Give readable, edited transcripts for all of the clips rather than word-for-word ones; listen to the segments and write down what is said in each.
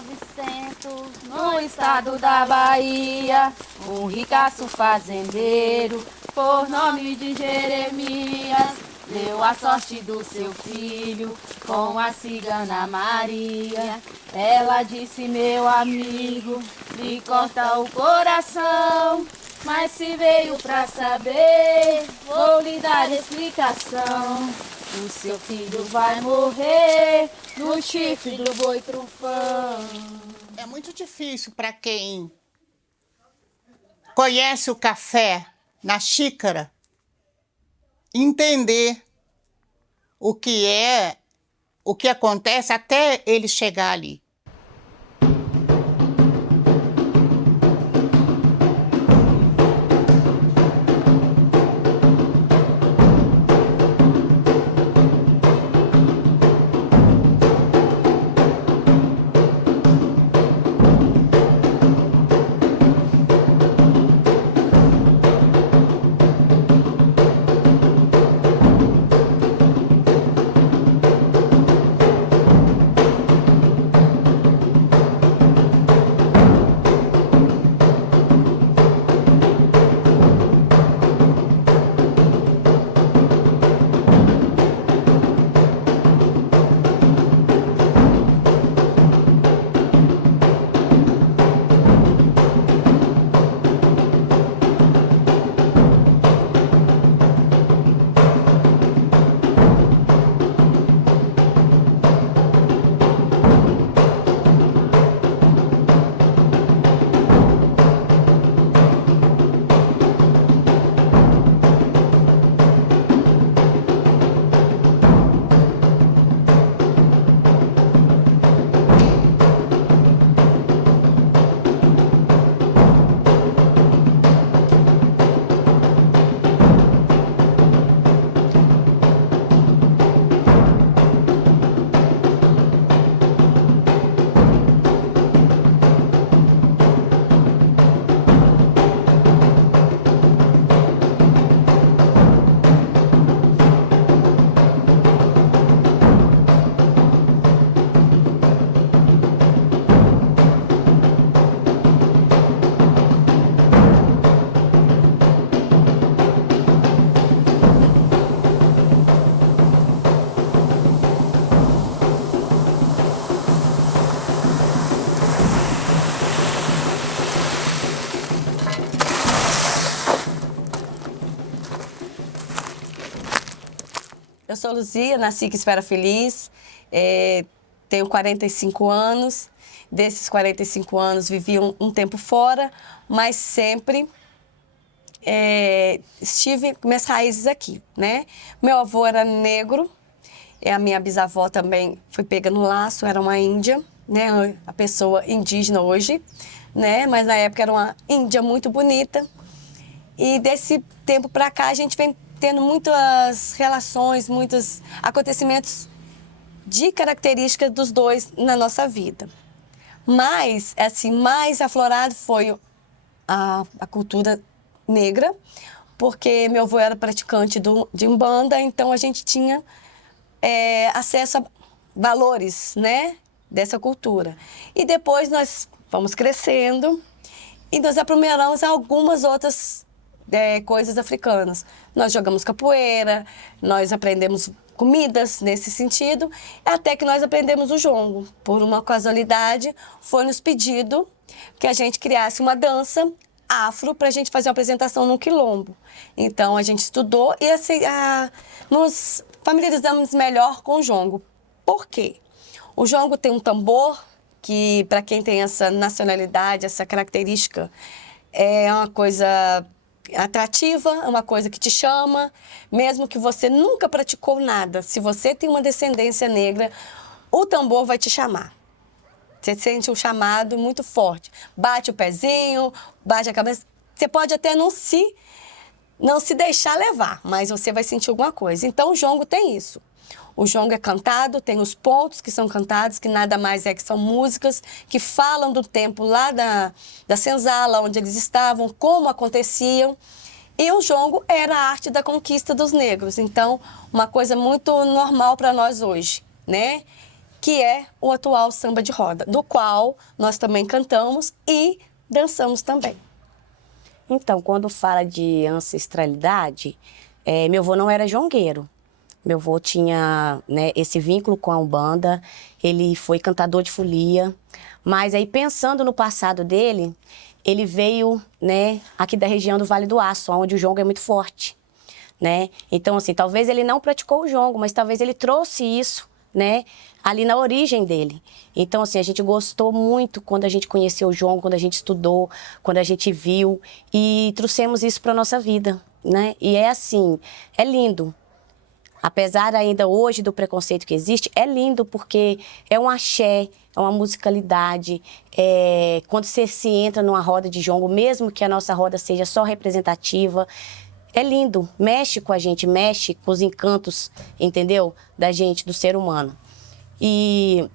1900, no estado da Bahia, um ricaço fazendeiro, por nome de Jeremias, deu a sorte do seu filho com a cigana Maria. Ela disse, meu amigo, lhe corta o coração, mas se veio pra saber, vou lhe dar explicação. O seu filho vai morrer no chifre do boi trufão. É muito difícil para quem conhece o café na xícara entender o que acontece até ele chegar ali. Eu sou Luzia, nasci em Espera Feliz, tenho 45 anos. Desses 45 anos vivi um tempo fora, mas sempre estive com minhas raízes aqui, né? Meu avô era negro, a minha bisavó também foi pega no laço, era uma índia, né? A pessoa indígena hoje, né? Mas na época era uma índia muito bonita. E desse tempo para cá a gente vem tendo muitas relações, muitos acontecimentos de características dos dois na nossa vida. Mas, assim, mais aflorado foi a cultura negra, porque meu avô era praticante de Umbanda, então a gente tinha acesso a valores, né, dessa cultura. E depois nós fomos crescendo e nos aprimoramos algumas outras coisas africanas. Nós jogamos capoeira, nós aprendemos comidas nesse sentido, até que nós aprendemos o jongo. Por uma casualidade, foi nos pedido que a gente criasse uma dança afro para a gente fazer uma apresentação no quilombo. Então, a gente estudou e assim, nos familiarizamos melhor com o jongo. Por quê? O jongo tem um tambor que, para quem tem essa nacionalidade, essa característica, é uma coisa atrativa, é uma coisa que te chama, mesmo que você nunca praticou nada. Se você tem uma descendência negra, o tambor vai te chamar. Você sente um chamado muito forte. Bate o pezinho, bate a cabeça. Você pode até não se deixar levar, mas você vai sentir alguma coisa. Então, o jongo tem isso. O jongo é cantado, tem os pontos que são cantados, que nada mais é que são músicas que falam do tempo lá da senzala, onde eles estavam, como aconteciam. E o jongo era a arte da conquista dos negros. Então, uma coisa muito normal para nós hoje, né? que é o atual samba de roda, do qual nós também cantamos e dançamos também. Então, quando fala de ancestralidade, meu avô não era jongueiro. Meu avô tinha, né, esse vínculo com a Umbanda, ele foi cantador de folia, mas aí pensando no passado dele, ele veio, né, aqui da região do Vale do Aço, onde o jongo é muito forte, né? Então, assim, talvez ele não praticou o jongo, mas talvez ele trouxe isso, né, ali na origem dele. Então, assim, a gente gostou muito quando a gente conheceu o jongo, quando a gente estudou, quando a gente viu e trouxemos isso para nossa vida, né? E é assim, é lindo. Apesar ainda hoje do preconceito que existe, é lindo porque é um axé, é uma musicalidade. Quando você se entra numa roda de jongo, mesmo que a nossa roda seja só representativa, é lindo, mexe com a gente, mexe com os encantos, entendeu? Da gente, do ser humano. E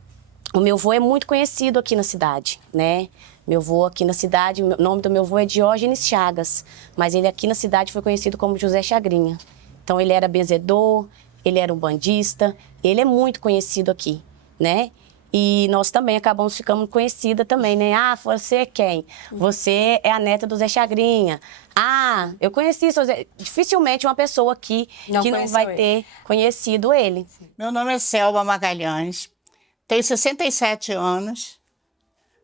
o meu avô é muito conhecido aqui na cidade, né? Meu avô aqui na cidade, o nome do meu avô é Diógenes Chagas, mas ele aqui na cidade foi conhecido como José Chagrinha. Então ele era benzedor, ele era um bandista, ele é muito conhecido aqui, né? E nós também acabamos ficando conhecida também, né? Ah, você é quem? Você é a neta do Zé Chagrinha. Ah, eu conheci seu Zé. Dificilmente uma pessoa aqui que não vai ter conhecido ele. Meu nome é Selma Magalhães, tenho 67 anos,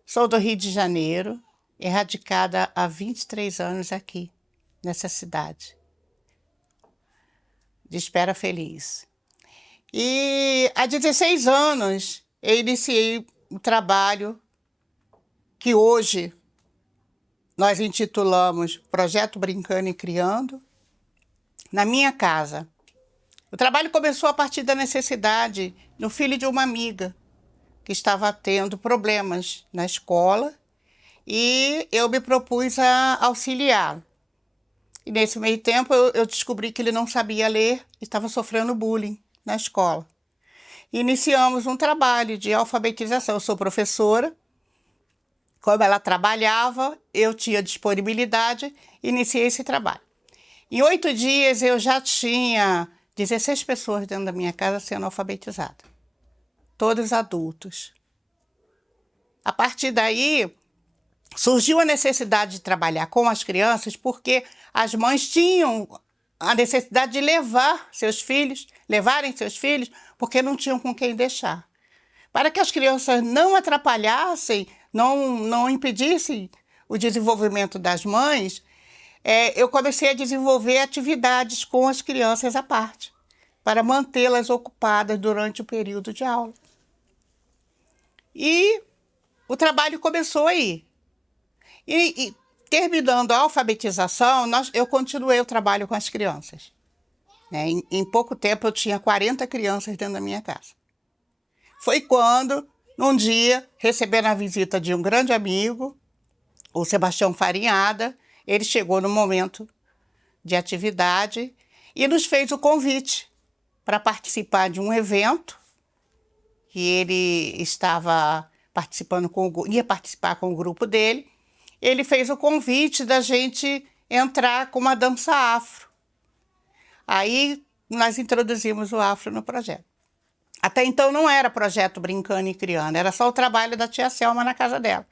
sou do Rio de Janeiro, radicada há 23 anos aqui, nessa cidade de Espera Feliz. E há 16 anos eu iniciei um trabalho que hoje nós intitulamos Projeto Brincando e Criando, na minha casa. O trabalho começou a partir da necessidade do filho de uma amiga que estava tendo problemas na escola e eu me propus a auxiliá-lo. E nesse meio tempo eu descobri que ele não sabia ler e estava sofrendo bullying na escola. Iniciamos um trabalho de alfabetização. Eu sou professora, como ela trabalhava, eu tinha disponibilidade, iniciei esse trabalho. Em 8 dias eu já tinha 16 pessoas dentro da minha casa sendo alfabetizadas, todos adultos. A partir daí, surgiu a necessidade de trabalhar com as crianças porque as mães tinham a necessidade de levarem seus filhos, porque não tinham com quem deixar. Para que as crianças não atrapalhassem, não impedissem o desenvolvimento das mães, eu comecei a desenvolver atividades com as crianças à parte, para mantê-las ocupadas durante o período de aula. E o trabalho começou aí. E terminando a alfabetização, eu continuei o trabalho com as crianças. Em pouco tempo, eu tinha 40 crianças dentro da minha casa. Foi quando, num dia, recebendo a visita de um grande amigo, o Sebastião Farinhada, ele chegou no momento de atividade e nos fez o convite para participar de um evento que ele estava participando ia participar com o grupo dele. Ele fez o convite da gente entrar com uma dança afro. Aí nós introduzimos o afro no projeto. Até então não era projeto Brincando e Criando, era só o trabalho da tia Selma na casa dela.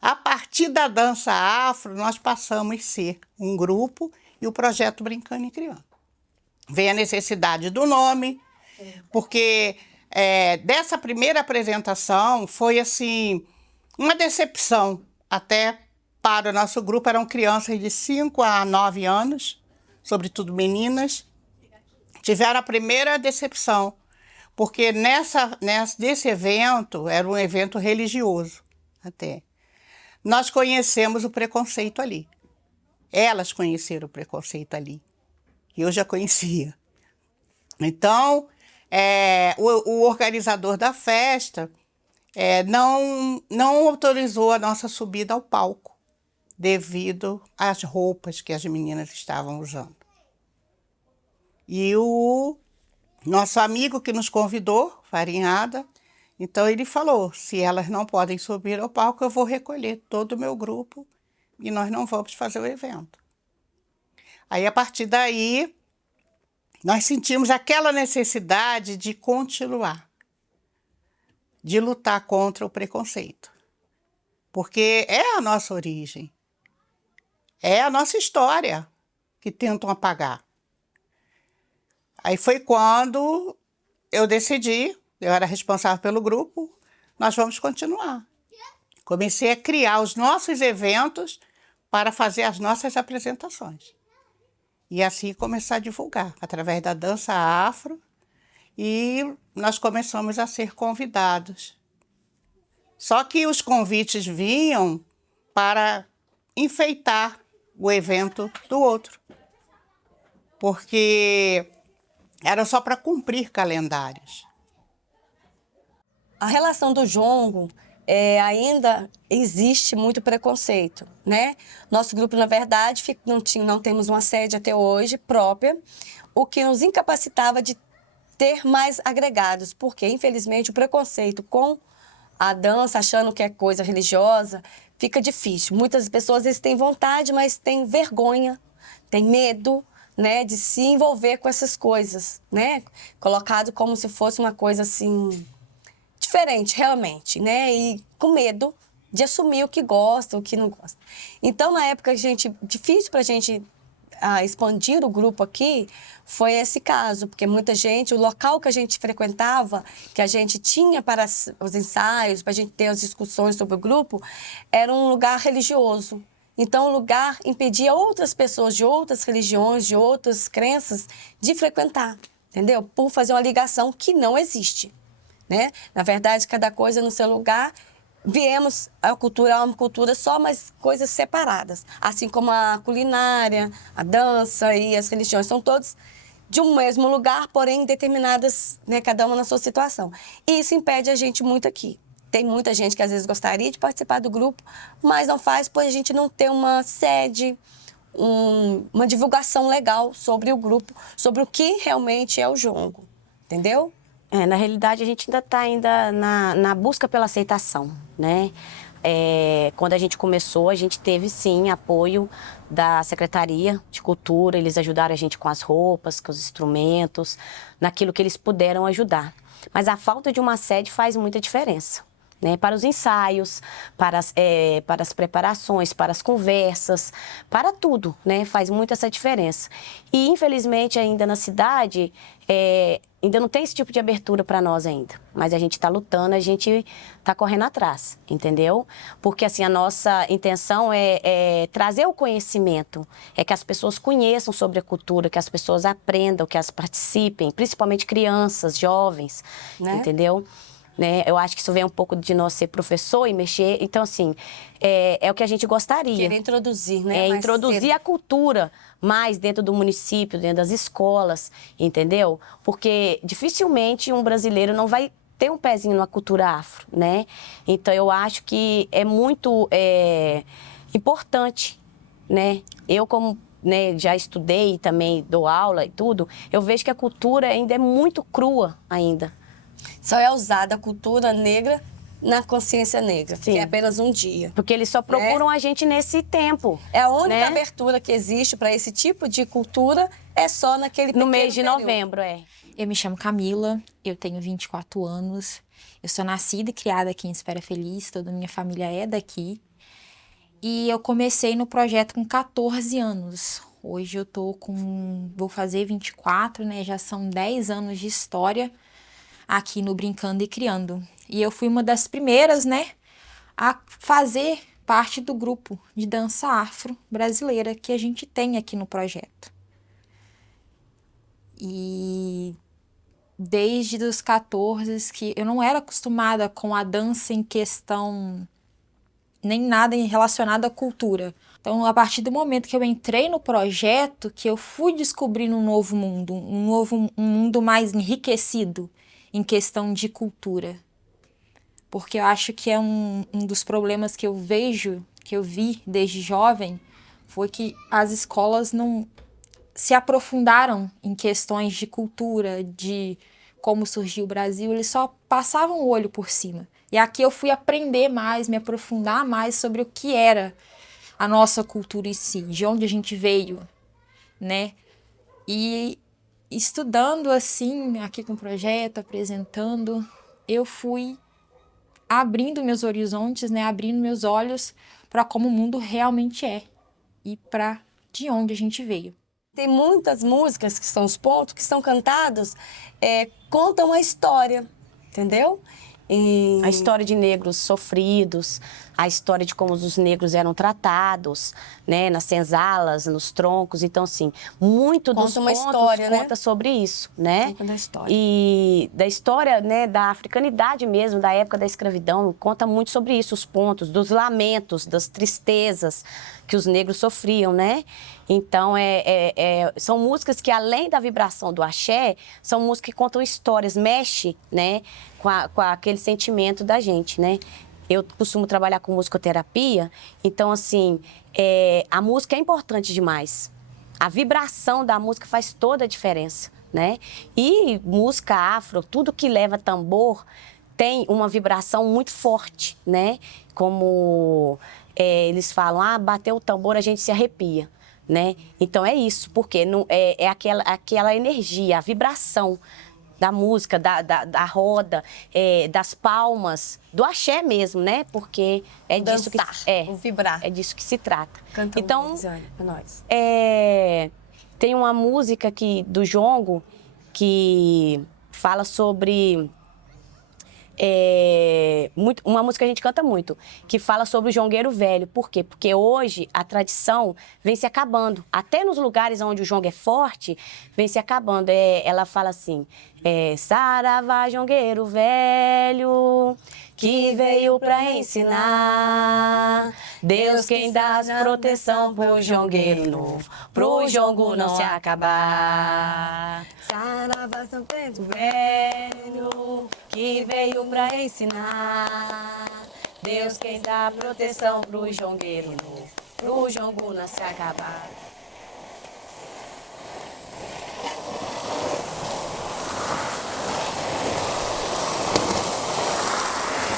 A partir da dança afro, nós passamos a ser um grupo e o projeto Brincando e Criando. Veio a necessidade do nome, porque dessa primeira apresentação foi assim uma decepção. Até para o nosso grupo eram crianças de 5 a 9 anos, sobretudo meninas, tiveram a primeira decepção, porque nesse evento, era um evento religioso até, nós conhecemos o preconceito ali. Elas conheceram o preconceito ali, que eu já conhecia. Então, o organizador da festa não autorizou a nossa subida ao palco, devido às roupas que as meninas estavam usando. E o nosso amigo que nos convidou, Farinhada, então ele falou, se elas não podem subir ao palco, eu vou recolher todo o meu grupo e nós não vamos fazer o evento. Aí, a partir daí, nós sentimos aquela necessidade de continuar. de lutar contra o preconceito. Porque é a nossa origem, é a nossa história que tentam apagar. Aí foi quando eu decidi, eu era responsável pelo grupo, nós vamos continuar. Comecei a criar os nossos eventos para fazer as nossas apresentações. E assim começar a divulgar, através da dança afro, e nós começamos a ser convidados. Só que os convites vinham para enfeitar o evento do outro, porque era só para cumprir calendários. A relação do jongo ainda existe muito preconceito, né? Nosso grupo, na verdade, não temos uma sede até hoje própria, o que nos incapacitava de ter mais agregados, porque, infelizmente, o preconceito com a dança, achando que é coisa religiosa, fica difícil. Muitas pessoas eles têm vontade, mas têm vergonha, têm medo, né, de se envolver com essas coisas, né? Colocado como se fosse uma coisa assim diferente, realmente, né? E com medo de assumir o que gosta, o que não gosta. Então, na época, difícil para a gente expandir o grupo aqui foi esse caso, porque muita gente, o local que a gente frequentava, que a gente tinha para os ensaios, para a gente ter as discussões sobre o grupo, era um lugar religioso. Então, o lugar impedia outras pessoas de outras religiões, de outras crenças, de frequentar, entendeu? Por fazer uma ligação que não existe, né? Na verdade, cada coisa no seu lugar. Viemos a cultura, é uma cultura só, mas coisas separadas. Assim como a culinária, a dança e as religiões são todos de um mesmo lugar, porém determinadas, né, cada uma na sua situação. E isso impede a gente muito aqui. Tem muita gente que às vezes gostaria de participar do grupo, mas não faz, pois a gente não tem uma sede, uma divulgação legal sobre o grupo, sobre o que realmente é o jongo, entendeu? Na realidade, a gente ainda está na busca pela aceitação, né? Quando a gente começou, a gente teve, sim, apoio da Secretaria de Cultura. Eles ajudaram a gente com as roupas, com os instrumentos, naquilo que eles puderam ajudar. Mas a falta de uma sede faz muita diferença, né? Para os ensaios, para as preparações, para as conversas, para tudo, né? Faz muito essa diferença. E, infelizmente, ainda na cidade, ainda não tem esse tipo de abertura para nós ainda. Mas a gente está lutando, a gente está correndo atrás, entendeu? Porque, assim, a nossa intenção é trazer o conhecimento, é que as pessoas conheçam sobre a cultura, que as pessoas aprendam, que elas participem, principalmente crianças, jovens, né? Entendeu? Né? Eu acho que isso vem um pouco de nós ser professor e mexer. Então, assim, é o que a gente gostaria. Querer introduzir, né? Introduzir a cultura mais dentro do município, dentro das escolas, entendeu? Porque dificilmente um brasileiro não vai ter um pezinho na cultura afro, né? Então, eu acho que é muito importante, né? Eu, como, né, já estudei e também dou aula e tudo, eu vejo que a cultura ainda é muito crua ainda. Só é usada a cultura negra na consciência negra, Sim. que é apenas um dia. Porque eles só procuram a gente nesse tempo. É a única né? abertura que existe para esse tipo de cultura, é só naquele No mês de período. novembro, Eu me chamo Camila, eu tenho 24 anos, eu sou nascida e criada aqui em Espera Feliz, toda a minha família é daqui. E eu comecei no projeto com 14 anos. Hoje eu vou fazer 24, né? Já são 10 anos de história aqui no Brincando e Criando. E eu fui uma das primeiras, né, a fazer parte do grupo de dança afro brasileira que a gente tem aqui no projeto. E desde os 14 que eu não era acostumada com a dança em questão, nem nada relacionado à cultura. Então, a partir do momento que eu entrei no projeto, que eu fui descobrindo um novo mundo, um mundo mais enriquecido em questão de cultura. Porque eu acho que é um dos problemas que eu vejo, que eu vi desde jovem, foi que as escolas não se aprofundaram em questões de cultura, de como surgiu o Brasil, eles só passavam o olho por cima. E aqui eu fui aprender mais, me aprofundar mais sobre o que era a nossa cultura em si, de onde a gente veio, né? E estudando assim, aqui com o projeto, apresentando, eu fui abrindo meus horizontes, né, abrindo meus olhos para como o mundo realmente é e para de onde a gente veio. Tem muitas músicas que são os pontos, que são cantados, contam a história, entendeu? A história de negros sofridos, a história de como os negros eram tratados, né, nas senzalas, nos troncos. Então, assim, muito dos Conta uma contos história, né? conta sobre isso, né? Conta da história. E da história, né, da africanidade mesmo, da época da escravidão, conta muito sobre isso, os pontos, dos lamentos, das tristezas que os negros sofriam, né? Então, são músicas que, além da vibração do axé, são músicas que contam histórias, mexe, né, com aquele sentimento da gente, né? Eu costumo trabalhar com musicoterapia, então, assim, a música é importante demais. A vibração da música faz toda a diferença, né? E música afro, tudo que leva tambor tem uma vibração muito forte, né? Como eles falam, bateu o tambor, a gente se arrepia, né? Então é isso, porque não, aquela energia, a vibração da música, da roda, das palmas, do axé mesmo, né? Porque disso que o vibrar. é disso que se trata. Canta então, pra nós. tem uma música do Jongo que fala sobre uma música que a gente canta muito, que fala sobre o jongueiro velho. Por quê? Porque hoje a tradição vem se acabando. Até nos lugares onde o jongo é forte, vem se acabando. Ela fala assim, saravá, jongueiro velho, que veio pra ensinar. Deus quem dá proteção pro jongueiro novo, pro jongo não se acabar. Saravá, São Pedro. Velho, que veio pra ensinar. Deus quem dá proteção pro jongueiro novo, pro jongo não se acabar.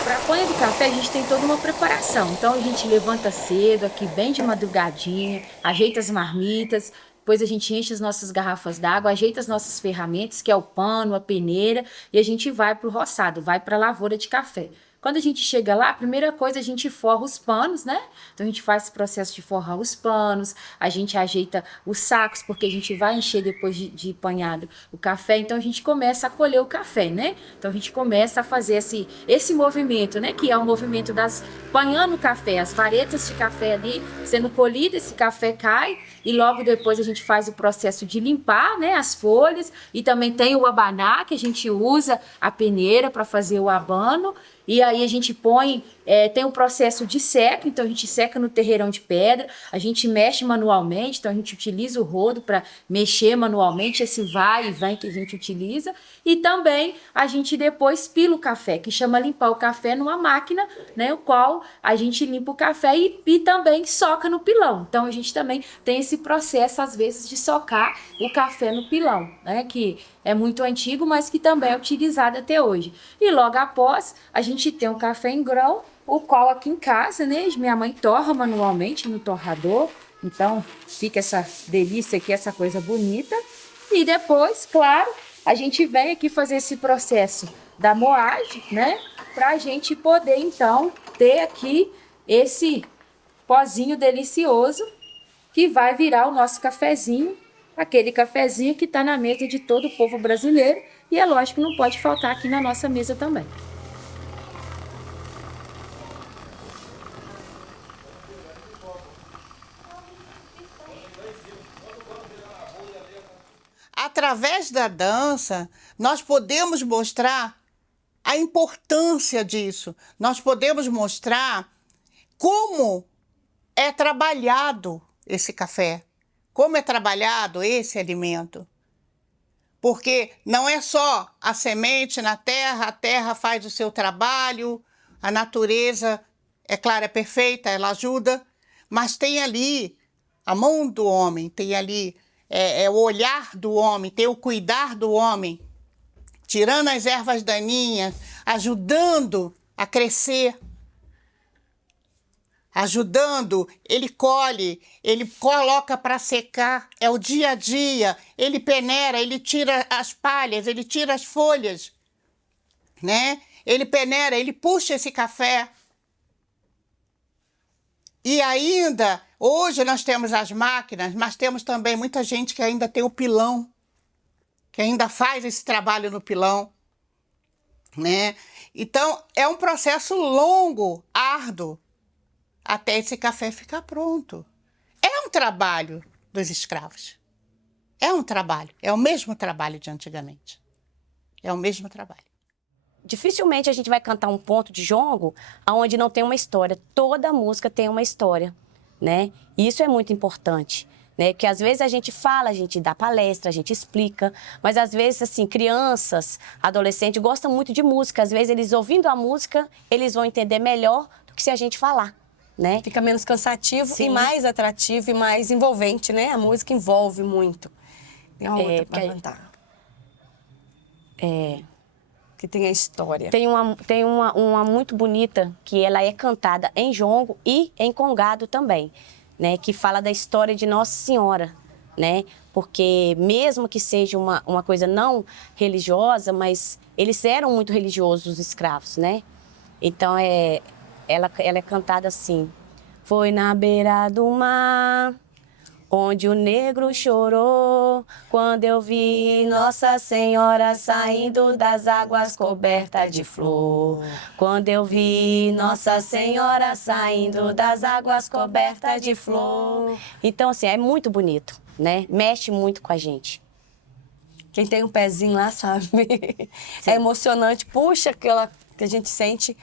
Para a panha de café, a gente tem toda uma preparação. Então, a gente levanta cedo, aqui bem de madrugadinha, ajeita as marmitas, depois a gente enche as nossas garrafas d'água, ajeita as nossas ferramentas, que é o pano, a peneira, e a gente vai para o roçado, vai para a lavoura de café. Quando a gente chega lá, a primeira coisa a gente forra os panos, né? Então a gente faz esse processo de forrar os panos, a gente ajeita os sacos, porque a gente vai encher depois de panhado o café, então a gente começa a colher o café, né? Então a gente começa a fazer esse movimento, né? Que é o movimento das panhando o café, as varetas de café ali sendo colhido, esse café cai e logo depois a gente faz o processo de limpar, né? As folhas e também tem o abaná, que a gente usa a peneira para fazer o abano. E aí a gente põe, tem um processo de seca, então a gente seca no terreirão de pedra, a gente mexe manualmente, então a gente utiliza o rodo para mexer manualmente, esse vai e vem que a gente utiliza. E também a gente depois pila o café, que chama limpar o café numa máquina, né, o qual a gente limpa o café e também soca no pilão. Então a gente também tem esse processo, às vezes, de socar o café no pilão, né, que é muito antigo, mas que também é utilizado até hoje. E logo após, a gente tem um café em grão, o qual aqui em casa, né, minha mãe torra manualmente no torrador. Então, fica essa delícia aqui, essa coisa bonita. E depois, claro, a gente vem aqui fazer esse processo da moagem, né, pra gente poder, então, ter aqui esse pozinho delicioso que vai virar o nosso cafezinho, aquele cafezinho que está na mesa de todo o povo brasileiro e é lógico que não pode faltar aqui na nossa mesa também. Através da dança, nós podemos mostrar a importância disso. Nós podemos mostrar como é trabalhado esse café, como é trabalhado esse alimento. Porque não é só a semente na terra, a terra faz o seu trabalho, a natureza, é claro, é perfeita, ela ajuda, mas tem ali a mão do homem, tem ali o olhar do homem, tem o cuidar do homem, tirando as ervas daninhas, ajudando a crescer, ajudando, ele colhe, ele coloca para secar, é o dia a dia, ele peneira, ele tira as palhas, ele tira as folhas, né? ele peneira, ele puxa esse café. E ainda, hoje nós temos as máquinas, mas temos também muita gente que ainda tem o pilão, que ainda faz esse trabalho no pilão, né? Então, é um processo longo, árduo, até esse café ficar pronto. É um trabalho dos escravos. É um trabalho, é o mesmo trabalho de antigamente. É o mesmo trabalho. Dificilmente a gente vai cantar um ponto de jongo onde não tem uma história. Toda música tem uma história, né? E isso é muito importante, né? Porque às vezes a gente fala, a gente dá palestra, a gente explica, mas às vezes, assim, crianças, adolescentes gostam muito de música. Às vezes eles ouvindo a música, eles vão entender melhor do que se a gente falar, né? Fica menos cansativo Sim. e mais atrativo e mais envolvente, né? A música envolve muito. Tem uma outra pra cantar. Que tem a história. Tem uma muito bonita que ela é cantada em jongo e em congado também, né? Que fala da história de Nossa Senhora, né? Porque mesmo que seja uma coisa não religiosa, mas eles eram muito religiosos, os escravos, né? Então, ela é cantada assim. Foi na beira do mar, onde o negro chorou, quando eu vi Nossa Senhora saindo das águas coberta de flor. Quando eu vi Nossa Senhora saindo das águas coberta de flor. Então, assim, é muito bonito, né? Mexe muito com a gente. Quem tem um pezinho lá sabe. É emocionante, puxa, aquela que a gente sente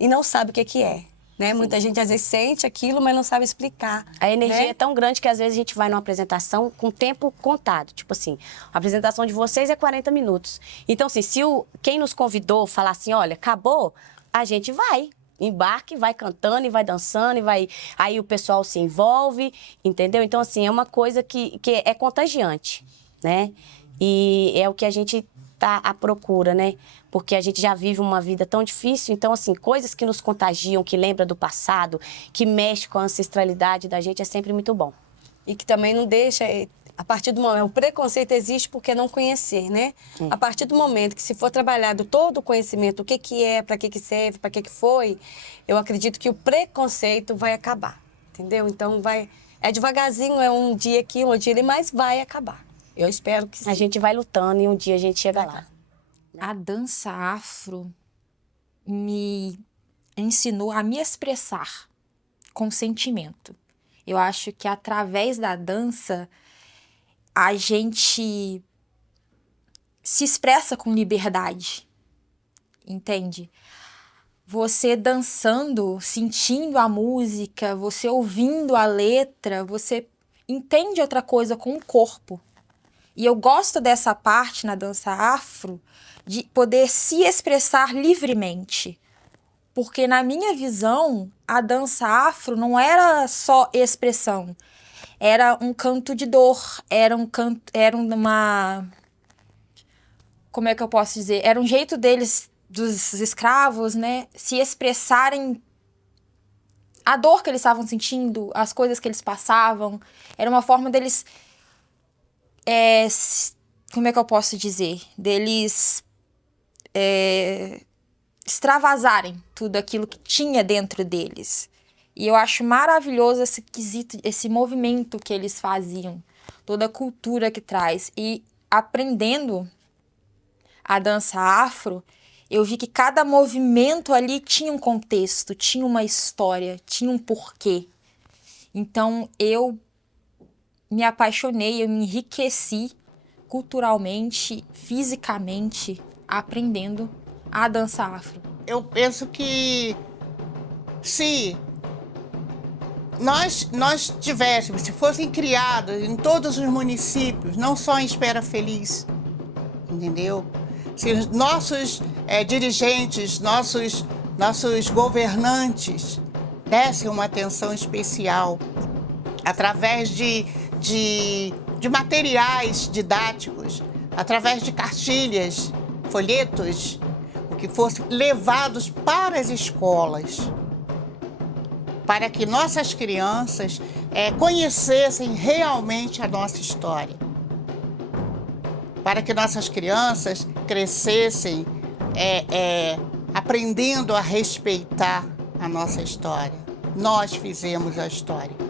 e não sabe o que é. Né? Muita gente às vezes sente aquilo, mas não sabe explicar. A energia né? é tão grande que às vezes a gente vai numa apresentação com tempo contado. Tipo assim, a apresentação de vocês é 40 minutos. Então, assim, se quem nos convidou falar assim, olha, acabou, a gente vai. Embarque, vai cantando e vai dançando, e vai. Aí o pessoal se envolve, entendeu? Então, assim, é uma coisa que é contagiante, né? E é o que a gente tá à procura, né? Porque a gente já vive uma vida tão difícil, então, assim, coisas que nos contagiam, que lembra do passado, que mexe com a ancestralidade da gente, é sempre muito bom. E que também não deixa, a partir do momento, o preconceito existe porque não conhecer, né? A partir do momento que se for trabalhado todo o conhecimento, o que é, para que serve, para que foi, eu acredito que o preconceito vai acabar, entendeu? Então, é devagarzinho, é um dia aqui, um dia ali, mas vai acabar. Eu espero que sim. A gente vai lutando e um dia a gente chega lá. A dança afro me ensinou a me expressar com sentimento. Eu acho que através da dança a gente se expressa com liberdade, entende? Você dançando, sentindo a música, você ouvindo a letra, você entende outra coisa com o corpo. E eu gosto dessa parte na dança afro de poder se expressar livremente. Porque na minha visão, a dança afro não era só expressão. Era um canto de dor, era uma... Como é que eu posso dizer? Era um jeito deles, dos escravos, né, se expressarem a dor que eles estavam sentindo, as coisas que eles passavam. Era uma forma deles... como é que eu posso dizer? Deles extravasarem tudo aquilo que tinha dentro deles. E eu acho maravilhoso esse quesito, esse movimento que eles faziam, toda a cultura que traz. E aprendendo a dança afro, eu vi que cada movimento ali tinha um contexto, tinha uma história, tinha um porquê. Então eu me apaixonei, eu me enriqueci culturalmente, fisicamente, aprendendo a dança afro. Eu penso que se nós tivéssemos, se fossem criados em todos os municípios, não só em Espera Feliz, entendeu? Se os nossos dirigentes, nossos governantes dessem uma atenção especial através de materiais didáticos, através de cartilhas, folhetos, o que fosse, levados para as escolas, para que nossas crianças conhecessem realmente a nossa história, para que nossas crianças crescessem aprendendo a respeitar a nossa história. Nós fizemos a história.